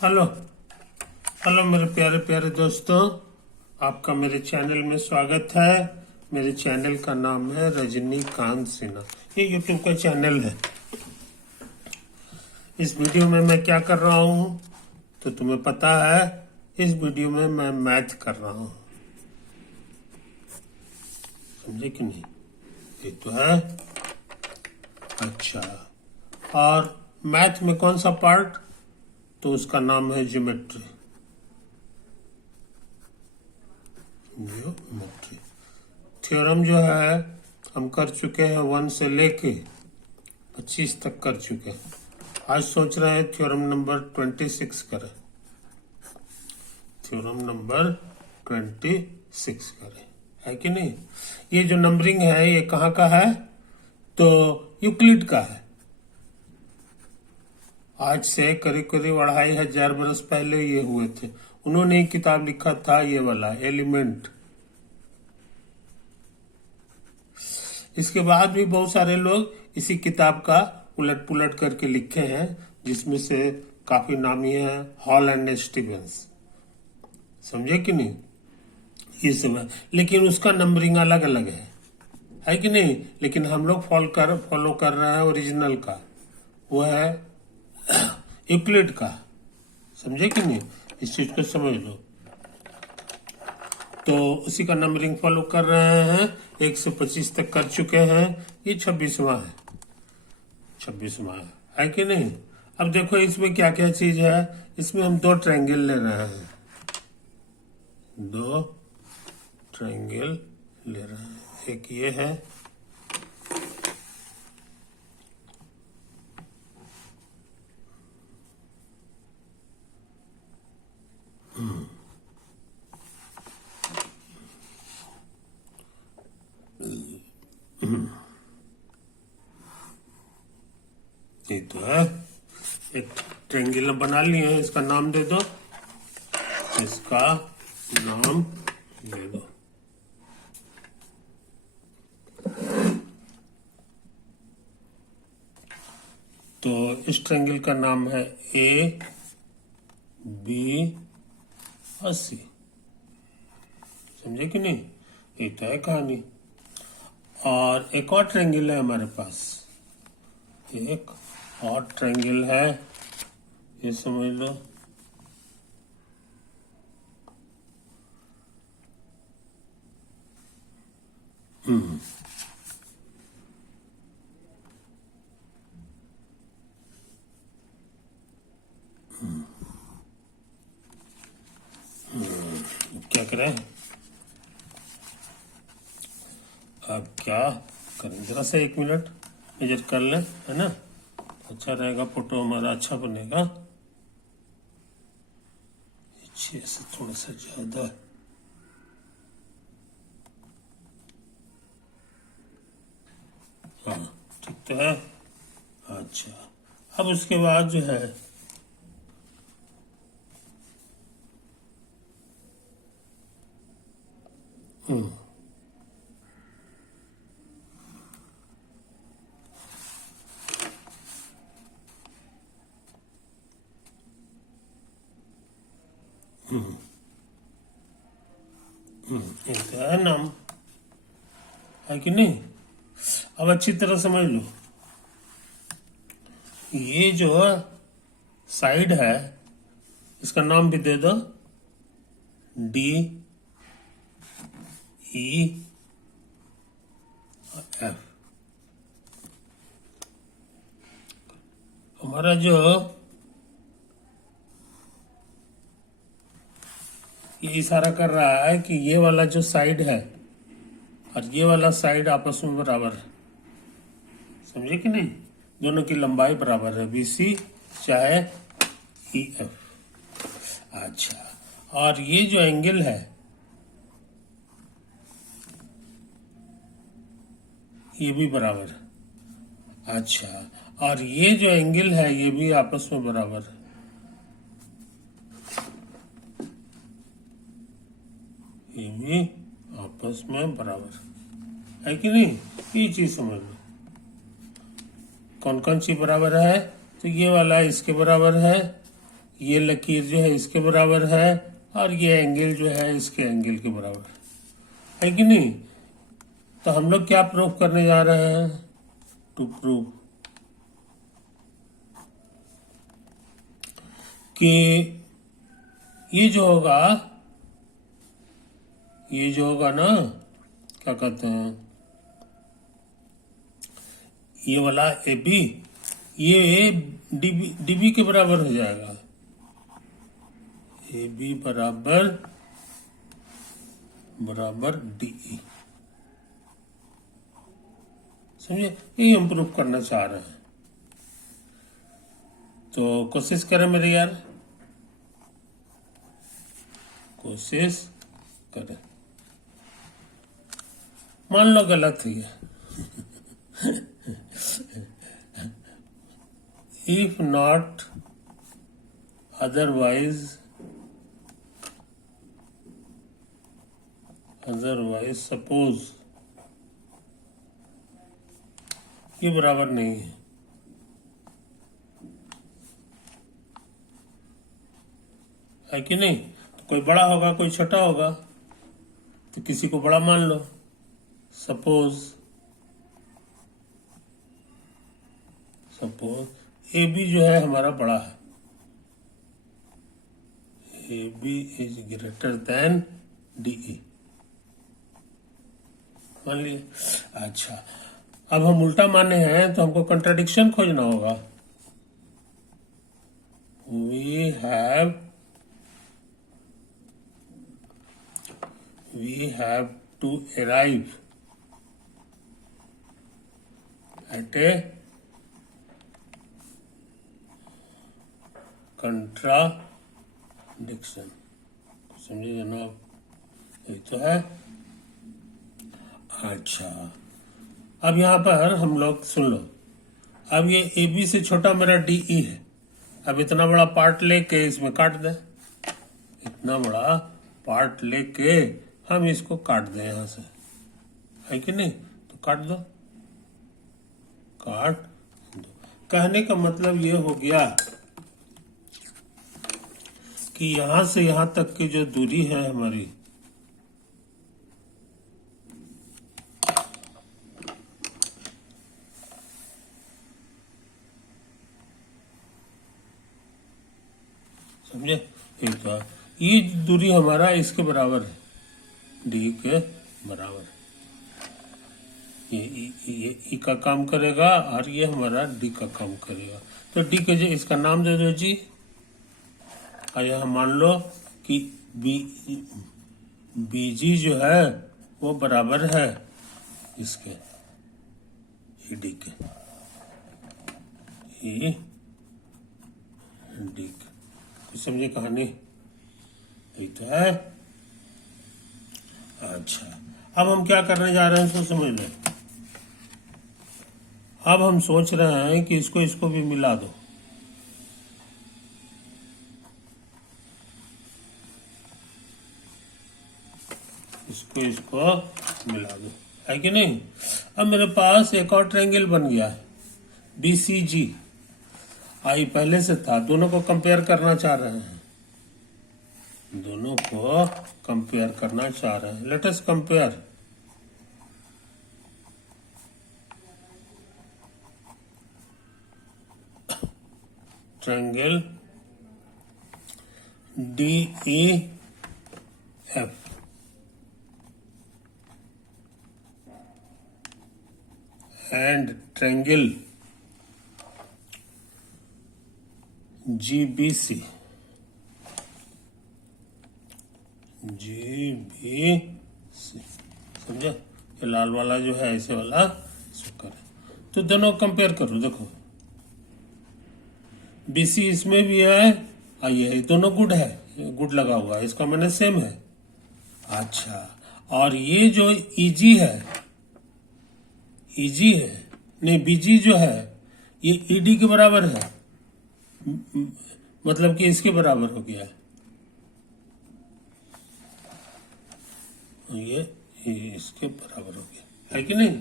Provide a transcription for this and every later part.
Hello hello मेरे प्यारे प्यारे दोस्तों, आपका मेरे चैनल में स्वागत है। मेरे चैनल का नाम है रजनीकांत सिन्हा। ये यूट्यूब का चैनल है। इस वीडियो में मैं क्या कर रहा हूँ तो तुम्हें पता है। इस वीडियो में मैं मैथ कर रहा हूँ, समझे कि नहीं? ये तो है। अच्छा, और मैथ में कौन सा पार्ट? तो उसका नाम है ज्योमेट्री। ज्योमेट्री थ्योरम जो है हम कर चुके हैं 1 से लेके 25 तक कर चुके हैं। आज सोच रहे हैं थ्योरम नंबर 26 करें। थ्योरम नंबर 26 करें, है कि नहीं? ये जो नंबरिंग है ये कहाँ का है? तो यूक्लिड का है। आज से करीब करीब 2500 बरस पहले ये हुए थे। उन्होंने एक किताब लिखा था, ये वाला एलिमेंट। इसके बाद भी बहुत सारे लोग इसी किताब का उलट पुलट करके लिखे हैं, जिसमें से काफी नामी है हॉल एंड स्टीवेंस, समझे कि नहीं? ये सब है, लेकिन उसका नंबरिंग अलग अलग है कि नहीं? लेकिन हम लोग फॉलो कर रहे हैं ओरिजिनल का, वो है यूक्लिड का, समझे कि नहीं? इस चीज को समझ लो। तो उसी का नंबरिंग फॉलो कर रहे हैं। 1 से 25 तक कर चुके हैं। ये 26वां है। 26वां है कि नहीं? अब देखो इसमें क्या क्या चीज है। इसमें हम 2 ट्रायंगल ले रहे हैं। 2 ट्रायंगल ले रहे हैं। एक ये है, ये तो है। एक ट्रायंगल बना लिए हैं, इसका नाम दे दो। इसका नाम दे दो। तो इस ट्रायंगल का नाम है ए बी और सी, समझे कि नहीं? ये तो है कहानी। और एक और ट्रायंगल है हमारे पास, एक और ट्रायंगल है, ये समझ लो। क्या करें? अब क्या करें? जरा से 1 मिनट मेजर कर लें, है ना? अच्छा रहेगा, फोटो हमारा अच्छा बनेगा। 6 से थोड़ा सा ज्यादा। हाँ, ठीक तो है। अच्छा, अब उसके बाद जो है इनका है नाम, है कि नहीं? अब अच्छी तरह समझ लो। ये जो साइड है इसका नाम भी दे दो, डी ई एफ। हमारा जो ये इशारा कर रहा है कि ये वाला जो साइड है और ये वाला साइड आपस में बराबर है, समझे कि नहीं? दोनों की लंबाई बराबर है, बीसी चाहे ई एफ। अच्छा, और ये जो एंगल है ये भी बराबर है। अच्छा, और ये जो एंगल है ये भी आपस में बराबर है। ये भी आपस में बराबर है कि नहीं? ये चीज समझ लो। कौन कौन सी बराबर है? तो ये वाला इसके बराबर है, ये लकीर जो है इसके बराबर है और ये एंगल जो है इसके एंगल के बराबर है कि नहीं। तो हम लोग क्या प्रूव करने जा रहे हैं, टू प्रूव कि ये जो होगा ना, क्या कहते हैं, ये वाला ए बी, ये डीबी के बराबर हो जाएगा। ए बी बराबर डीई। समझे, यही हम प्रूफ करना चाह रहे हैं। तो कोशिश करें मेरे यार, कोशिश करें। मान लो गलत ही है, इफ नॉट अदरवाइज सपोज ये बराबर नहीं है कि नहीं। तो कोई बड़ा होगा कोई छोटा होगा, तो किसी को बड़ा मान लो। सपोज ए बी जो है हमारा बड़ा है, A B is greater than DE, मान लिया। अच्छा, अब हम उल्टा माने हैं तो हमको कंट्राडिक्शन खोजना होगा। We have to arrive at a contradiction. समझिए जनाब, यही तो है। अच्छा, अब यहां पर हम लोग सुन लो, अब ये ए बी से छोटा मेरा डीई है। अब इतना बड़ा पार्ट लेके इसमें काट दें, इतना बड़ा पार्ट लेके हम इसको काट दें यहां से, है कि नहीं। तो काट दो। कहने का मतलब ये हो गया कि यहां से यहां तक की जो दूरी है हमारी, समझे, एक तो ये दूरी हमारा इसके बराबर है, डी के बराबर है। ये ई का काम करेगा और ये हमारा डी का काम करेगा। तो डी के जो इसका नाम दे दो जी, और यह मान लो कि बीजी जो है वो बराबर है इसके डी के, डी के। कुछ समझे कहानी, यही तो है। अच्छा, अब हम क्या करने जा रहे हैं उसको समझ लें। अब हम सोच रहे हैं कि इसको भी मिला दो। इसको मिला दो, है कि नहीं। अब मेरे पास एक और ट्रायंगल बन गया है, BCG। आई पहले से था, दोनों को कंपेयर करना चाह रहे हैं, दोनों को कंपेयर करना चाह रहे हैं। Let us compare. Triangle DEF and triangle GBC। समझा, ये लाल वाला जो है ऐसे वाला इसको करें। तो दोनों कंपेयर करो, देखो BC इसमें भी है और ये दोनों गुड है, गुड लगा हुआ है, इसका मैंने सेम है। अच्छा, और ये जो EG है, नहीं BG जो है ये ED के बराबर है, मतलब कि इसके बराबर हो गया ये इसके बराबर हो गया, है कि नहीं।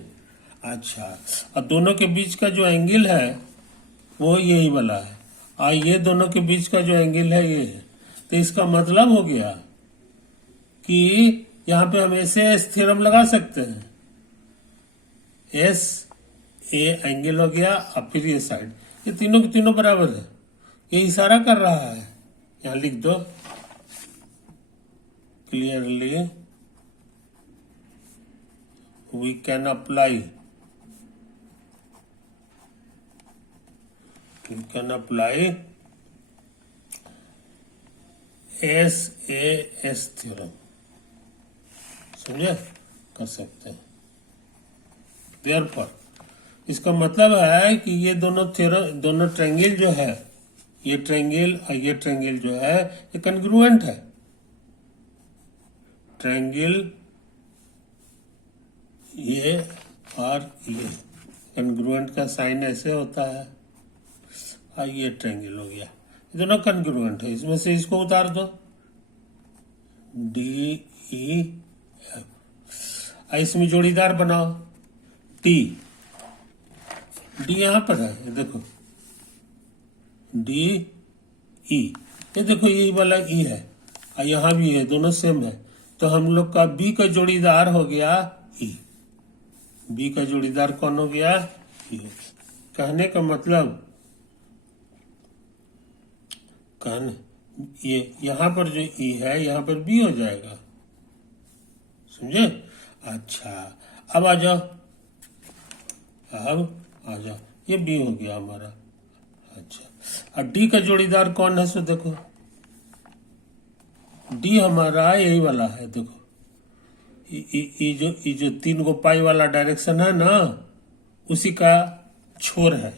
अच्छा, अब दोनों के बीच का जो एंगल है वो यही वाला है, और ये दोनों के बीच का जो एंगल है ये है। तो इसका मतलब हो गया कि यहां पे हम ऐसे एस थ्योरम लगा सकते हैं। एस ए एंगल हो गया और फिर ये साइड, ये तीनों के तीनों बराबर है। ये इशारा कर रहा है, यहां लिख दो clearly, we can apply as theorem, समझे, कर सकते हैं। देयरफॉर इसका मतलब है कि ये दोनों ट्रायंगल जो है, ये ट्रायंगल और ये ट्रायंगल जो है ये कन्ग्रुएंट है। ट्रायंगल ये और ये कन्ग्रुएंट का साइन ऐसे होता है, और ये ट्रायंगल हो गया, ये दोनों कन्ग्रुएंट है। इसमें से इसको उतार दो, डी ई एफ, इसमें जोड़ीदार बनाओ टी, डी यहां पर है, ये देखो डी ई, ये देखो यही वाला ई है और यहां भी है, दोनों सेम है। तो हम लोग का बी का जोड़ीदार हो गया ई, बी का जोड़ीदार कौन हो गया, ई। कहने का मतलब ये यहां पर जो ई है यहां पर बी हो जाएगा, समझे। अच्छा अब आ जाओ, ये बी हो गया हमारा। अच्छा अब डी का जोड़ीदार कौन है, सो देखो डी हमारा यही वाला है, देखो ये जो 3 गो पाई वाला डायरेक्शन है ना, उसी का छोर है।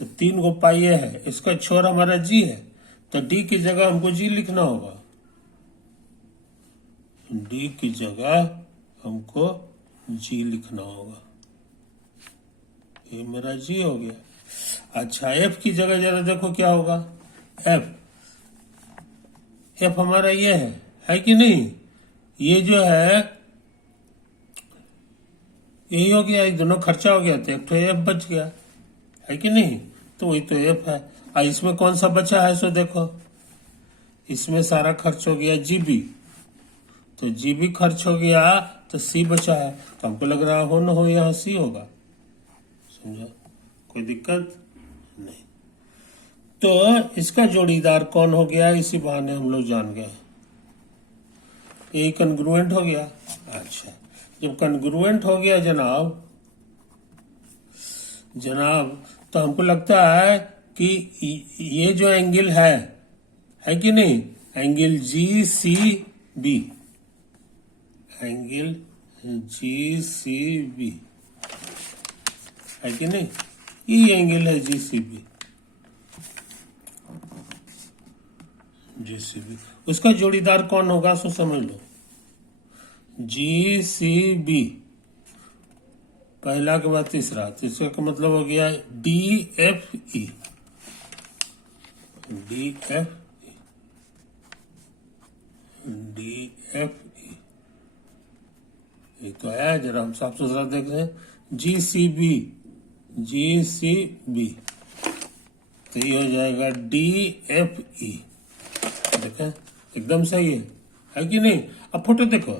तो 3 गो पाई ये है, इसका छोर हमारा जी है, तो डी की जगह हमको जी लिखना होगा, डी की जगह हमको जी लिखना होगा, ये मेरा जी हो गया। अच्छा एफ की जगह जरा देखो क्या होगा, एफ हमारा ये है कि नहीं, ये जो है यही हो गया, एक दोनों खर्चा हो गया तो एक तो एफ बच गया, है कि नहीं, तो वही तो एफ है। और इसमें कौन सा बचा है, सो देखो इसमें सारा खर्च हो गया जीबी, तो जीबी खर्च हो गया तो सी बचा है, तो हमको लग रहा हो न हो यहाँ सी होगा, समझा, कोई दिक्कत नहीं। तो इसका जोड़ीदार कौन हो गया, इसी बहाने हम लोग जान गए, ये कन्ग्रुएंट हो गया। अच्छा जब कन्ग्रुएंट हो गया जनाब तो हमको लगता है कि ये जो एंगल है कि नहीं, angle G C B, angle G C B है कि नहीं, ये एंगल है जी सी बी, उसका जोड़ीदार कौन होगा, सो समझ लो, जी सी बी पहला के बाद तीसरा का मतलब हो गया D F E, D F E, ये तो है, जरा हम साफ सुथरा देख रहे हैं, जी सी बी, तो ये हो जाएगा डी एफ ई, देखें एकदम सही है कि नहीं। अब फोटो देखो,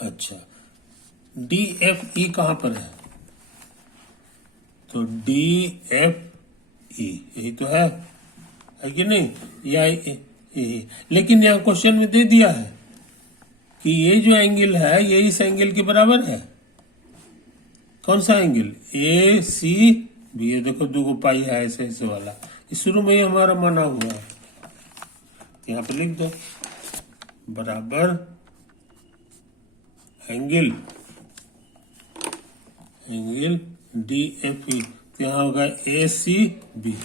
अच्छा डी एफ ई कहां पर है, तो डी एफ ई यही तो है कि नहीं, या यही, लेकिन यहाँ क्वेश्चन में दे दिया है कि ये जो एंगल है ये इस एंगल के बराबर है। कौन सा एंगल, ए सी बी, ये देखो 2 गो पाई है ऐसे वाला, इस शुरू में ही हमारा माना हुआ है, यहाँ पे लिख दो बराबर एंगल डी एफ ई, यहाँ होगा ए सी बी,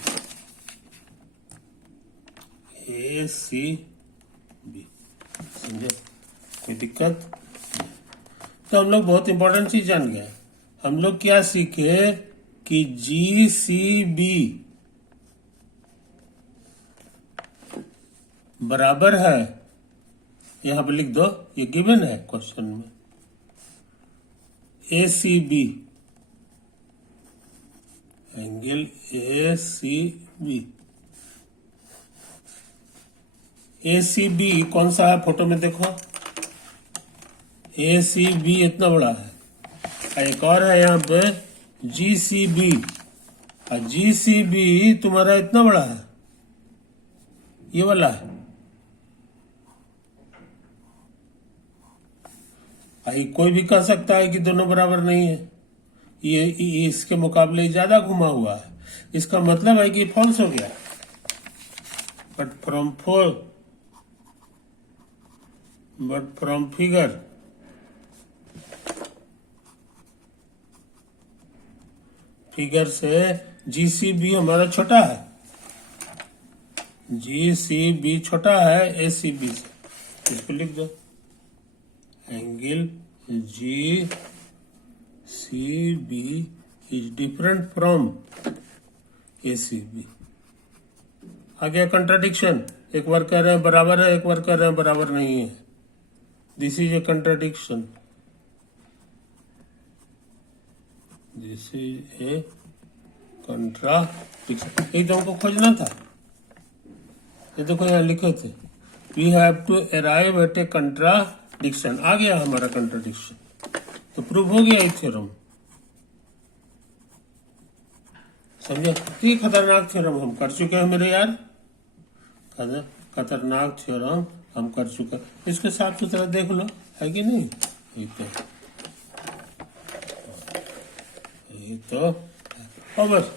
समझे, कोई दिक्कत। तो हम लोग बहुत इंपॉर्टेंट चीज जान गए, हम लोग क्या सीखे कि जी सी बी बराबर है, यहां पर लिख दो, ये गिवन है क्वेश्चन में, A C B angle A C B. A C B कौन सा है फोटो में देखो, ए सी बी इतना बड़ा है। एक और है यहाँ पे जी सी बी, और जी सी बी तुम्हारा इतना बड़ा है, ये वाला है। भाई कोई भी कह सकता है कि दोनों बराबर नहीं है, ये इसके मुकाबले ज्यादा घुमा हुआ है, इसका मतलब है कि फॉल्स हो गया। बट फ्रॉम फिगर से जीसीबी हमारा छोटा है, जीसीबी छोटा है एसीबी से। इसको लिख दो, angle G C B is different from ACB. आ गया कंट्राडिक्शन, एक बार कह रहे हैं बराबर है, एक बार कह रहे हैं बराबर नहीं है। This is a contradiction, this is a contradiction. यही तो हमको खोजना था, ये देखो यहाँ लिखे थे, we have to arrive at a contradiction. आ गया हमारा कंट्राडिक्शन, तो प्रूव हो गया ये थ्योरम। समझे? तो ये खतरनाक थ्योरम हम कर चुके हैं मेरे यार, खतरनाक थ्योरम हम कर चुके हैं। इसको साफ सुथरा देख लो, है कि नहीं? ये तो ओवर।